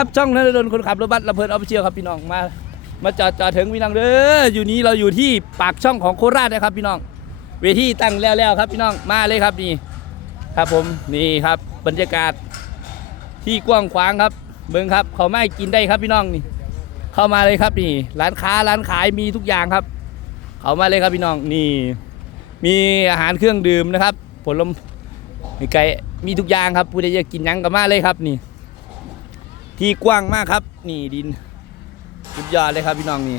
ครับช่องนรดลคนขับรถบัสระเพิดออฟฟิเชียลครับพี่น้องมามาจอดจอดถึงพี่น้องเด้ออยู่นี้เราอยู่ที่ปากช่องของโคราชนะครับพี่น้อง เวทีตั้งแล้วแล้วครับพี่น้องมาเลยครับนี่ครับผมนี่ครับบรรยากาศที่กว้างขวางครับเบิ้งครับเขาไม่กินได้ครับพี่น้องนี่ เข้ามาเลยครับนี่ ร้านค้าร้านขายมีทุกอย่างครับ เขามาเลยครับพี่น้องนี่ มีอาหารเครื่องดื่มนะครับ ผลมีไก่มีทุกอย่างครับผู้ใดจะกินยังก็มาเลยครับนี่ ที่กว้างมากครับ นี่ดินสุดยอดเลยครับพี่น้องนี่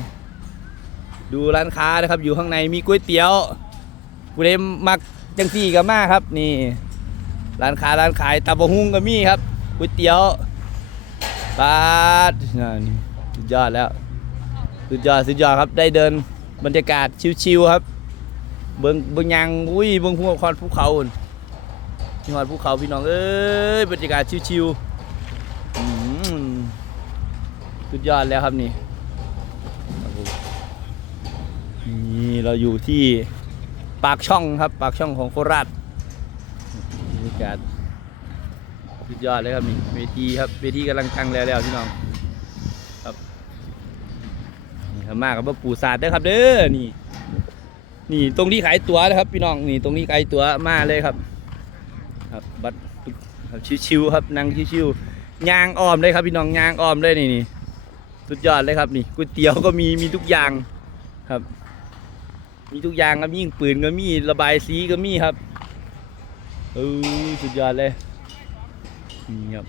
ดูร้านค้านะครับ อยู่ข้างในมีก๋วยเตี๋ยวผู้ใดมักจังซี่ก็มาครับ นี่ ร้านค้าร้านขายตับะฮุ่งก็มีครับก๋วยเตี๋ยวปาดนี่สุดยอดแล้วสุดยอดสุดยอดครับได้เดินบรรยากาศชิวๆครับ เบิ้งเบิ้งยางอุ้ยเบิ้งภูเขาภูเขาอุ่นที่หอดภูเขาพี่น้องเอ้ยบรรยากาศชิวๆ สุดยอดแล้วครับนี่นี่เราอยู่ที่ปากช่องครับ ปากช่องของโคราชบรรยากาศสุดยอดเลยครับนี่เวทีครับเวทีกำลังตั้งแล้วแล้วพี่น้องนี่ครับมากับว่าปูศาสตร์เด้อครับเด้อนี่ นี่ตรงที่ขายตั๋วนะครับพี่น้องนี่ตรงนี้ขายตั๋วมาเลยครับ ครับบัตรชิวๆครับนั่งชิวๆยางอ้อมเลยครับพี่น้องยางอ้อมเลยนี่นี่ สุดยอดเลยครับนี่ก๋วยเตี๋ยวก็มีมีทุกอย่างครับ มีทุกอย่างครับยิงปืนก็มีระบายสีก็มีครับเออสุดยอดเลยนี่ครับ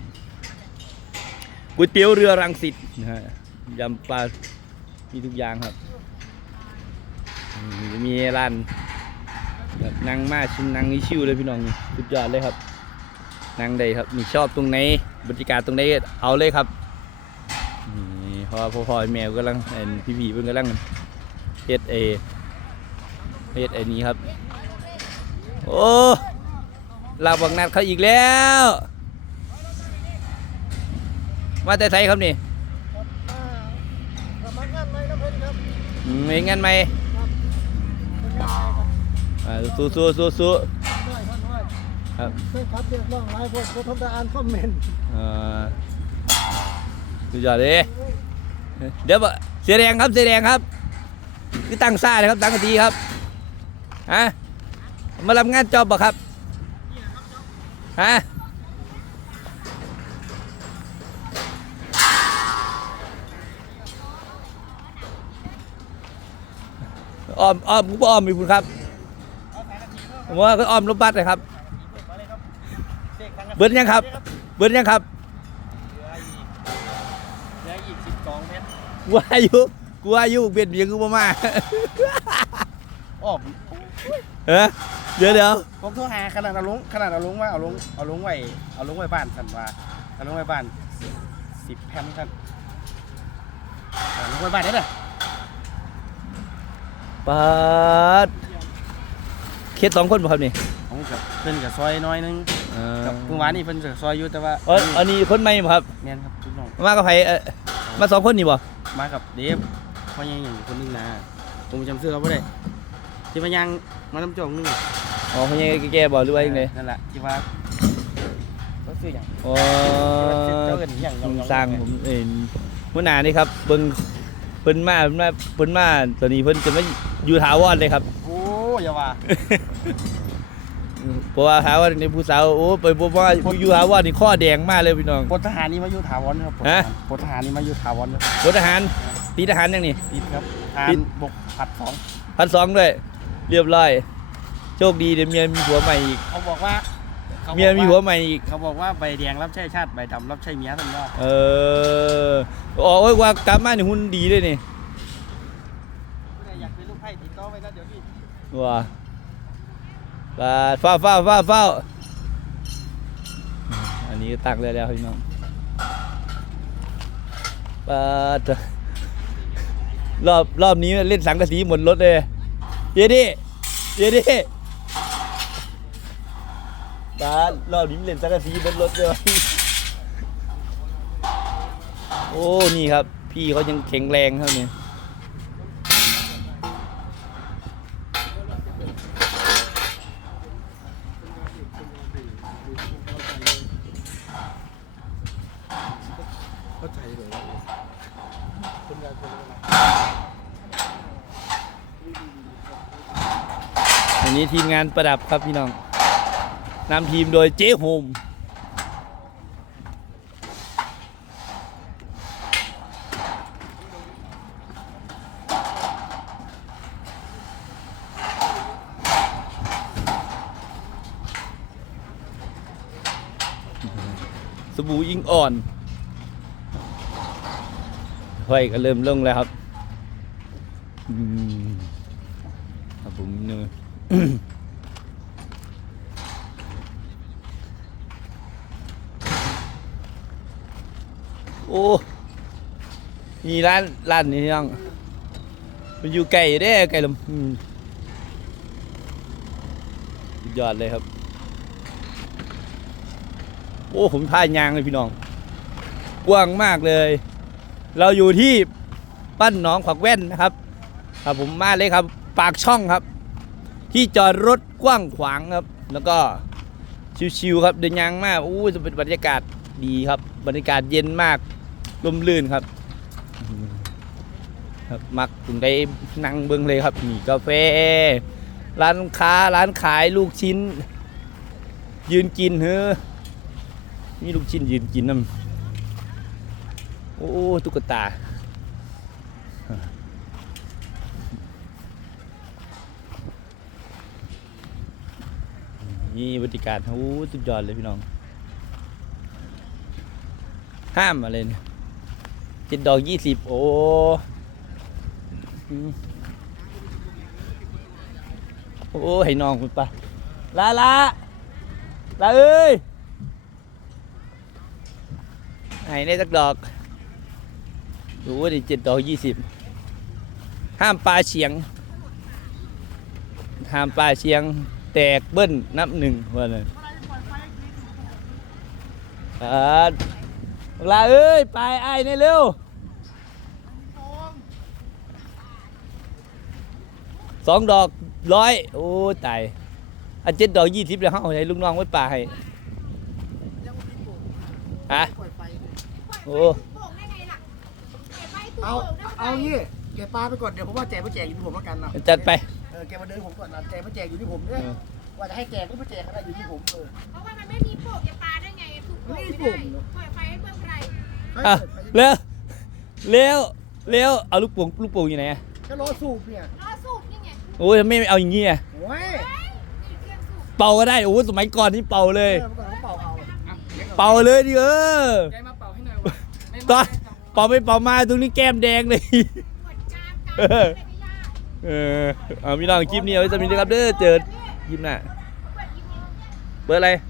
ก๋วยเตี๋ยวเรือรังสิตนะฮะยำปลามีทุกอย่างครับมีร้านแบบนั่งมาชิมนั่งนี่ชิวเลยพี่น้องสุดยอดเลยครับนั่งได้ครับนี่ชอบตรงไหนบรรยากาศตรงไหนเอาเลยครับ นี่พอพอพอแมวกำลังเอ็นพี่พีเพิ่งกำลังเฮ็ดเอเฮ็ดไอ้นี้ครับ โอ้ลาบังนัดเขาอีกแล้ว มาแต่ไทยครับนี่สมัครงานไหมครับเพื่อนครับอืมเห็นงั้นไหมเป็นงานอะไรครับอ่าสู้สู้สู้สู้ด้วยท่านด้วยครับเพื่อนครับเรียกร้องหลายคนผมทำแต่อ่านคอมเมนต์เอ่อสุดยอดเลย เดี๋ยวเสียแดงครับเสียแดงครับคือตั้งซ่าเลยครับตั้งกะทีครับฮะมารับงานจอบบ่ครับฮะอ้อมอ้อมกูบ่อ้อมมีคุณครับผมว่าก็อ้อมรถบัสเลยครับ เบิร์นยังครับ เบิร์นยังครับ เหลืออีกสิบสองเมตร กูอายุกูอายุเบียดเบียนกูมามาออกเออเดี๋ยวเดี๋ยวผมโทรหาขนาดเอาลงขนาดเอาลงว่าเอาลงเอาลงไว้เอาลงไว้บ้านสันว่าเอาลงไว้บ้านสิบแผ่นครับเอาลงไว้บ้านได้เลยปาดเคสสองคนบ่ครับนี่ผมกับเพื่อนกับซอยน้อยนึงเออกับเมื่อวานนี่เพื่อนกับซอยอยู่แต่ว่าอ๋ออันนี้คนใหม่บ่ครับแม่นครับทุกน้องมากับไผเอ่อมาสองคนนี่บ่ มากับเดฟพ่อยังอย่างคนนึงนะผมจำชื่อเขาไม่ได้ที่มายังมาน้ำจงนึงอ๋อคนยังแก่ๆบ่หรือว่ายังไงนั่นแหละที่ว่าเขาซื้ออย่างอ๋อเจ้าเอินอย่างผมสร้างผมเอ็นหัวหน้านี่ครับเบิ่งเพิ่นมาเพิ่นมาเพิ่นมาตอนนี้เพิ่นจะมาอยู่ถาวรเลยครับ โอ้อย่าว่า เพราะว่าถาวรในผู้สาวโอ้ไปบ่ว่าอยู่ถาวรนี่ข้อแดงมากเลยพี่น้องพลทหารนี่มาอยู่ถาวรครับพลทฮะหารพลทหารนี่มาอยู่ถาวรครับรถทหารตีทหารยังนี่ปิดครับทหาปิรดบกผัดสองพันสองด้วย เรียบร้อย โชคดีเดี๋ยวเมียมีผัวใหม่อีกเขาบอกว่าขาเมียมีผัวใหม่อีกเขาบอกว่าใบแดงรับใช้ชาติใบดำรับใช้เมียท่านว่าเอออ๋อโอ้ยว่ากลับมานี่หุ่นดีเลยนี่ผู้ใดอยากเป็นลูกไพ่ติดต่อไว้นะเดี๋ยวนี้ว้า ปาดฟ้าวฟ้าวฟ้าวฟ้าอันนี้ตักเลยแล้วพี่น้องปาดรอบรอบนี้เล่นสังกะสีหมดรถเลยเยดิเยดิปาดรอบนี้เล่นสังกะสีหมดรถเลยโอ้นี่ครับ พี่เขายังแข็งแรงเท่านี้ ใจเลยคนงานคนงาน อั นนี้ทีมงานประดับครับพี่น้องนำทีมโดยเจ๊โฮมสบู่ยิงอ่อนไฟก็เริ่มลงแล้วครับอืมครับผมเนย โอ้มีร้านร้านนี้ยังมันอยู่ไกลเด้ไกลลำอืมยอดเลยครับ โอ้ผมพายยางเลยพี่น้อง กว้างมากเลย เราอยู่ที่ปั้นหนองขวักแว่นนะครับ ครับผมมาเลยครับ ปากช่องครับ ที่จอดรถกว้างขวางครับ แล้วก็ชิวๆครับเดินยางมากอู้จะเป็นบรรยากาศดีครับ บรรยากาศเย็นมาก ลมลื่นครับครับมักถึงได้นั่งเบิ้งเลยครับนี่กาแฟ ร้านค้าร้านขายลูกชิ้น ยืนกินเฮ้อมีลูกชิ้นยืนกินน้ำโอ้ตุ๊กตานี่บริการโอ้สุดยอดเลยพี่น้อง ห้ามอะไรเนี่ย เจ็ดดอกยี่สิบโอ้โอ้ให้น้องคุณปะลาลาลาเอ้ยให้ได้สักดอกโอ้ดิเจ็ดดอกยี่สิบห้ามปลาเฉียง ห้ามปลาเฉียง แตกเบิ้ลนับหนึ่งว่าเลย อ่าลาเอ้ย ไปไอ้นี่เร็วสองดอกร้อยโอ้ตายอันเจ็ดดอกยี่สิบแล้วเขาให้ลูกน้องไว้ป่าให้ฮะโอ้โป่งได้ไงล่ะเก็บไว้ถูกเอาโป่งได้เอาไงงี้แกปลาไปก่อนเดี๋ยวผมว่าแจกไม่แจกอยู่ที่ผมแล้วกันนะจัดไปเออแกมาเดินผมก่อนนะแจกไม่แจกอยู่ที่ผมเนี่ยว่าจะให้แจกก็ไม่แจกก็ได้อยู่ที่ผมเออเพราะว่ามันไม่มีโป่งจะปลาได้ไงถูกโป่งไม่มีไม่โป่ได้ อะเร็วเร็วเร็วเอาลูกโป่งลูกโป่งอยู่ไหนอะก็รอสูบเนี่ยล้อสูบนี่ไงโอ้ยทำไมไม่เอาอย่างงี้อะโอ้ยเฮ้ยนี่เครื่องสูบเป่าก็ได้โอ้สมัยก่อนนี่เป่าเลยเออเมื่อก่อนเขาเป่าเอาอะเดี๋ยวก่อนเป่าเลยดิเออแกมาเป่าให้หน่อยวะไม่ตอนเป่าไปเป่ามาตรงนี้แก้มแดงเลยปวดกลางกลางไม่ได้ยากเออเอาพี่น้องคลิปนี้เอาไว้สำหรับนี้นะครับเด้อเจอคลิปหน้าเปิดกี่โมงเบอร์อะไรเ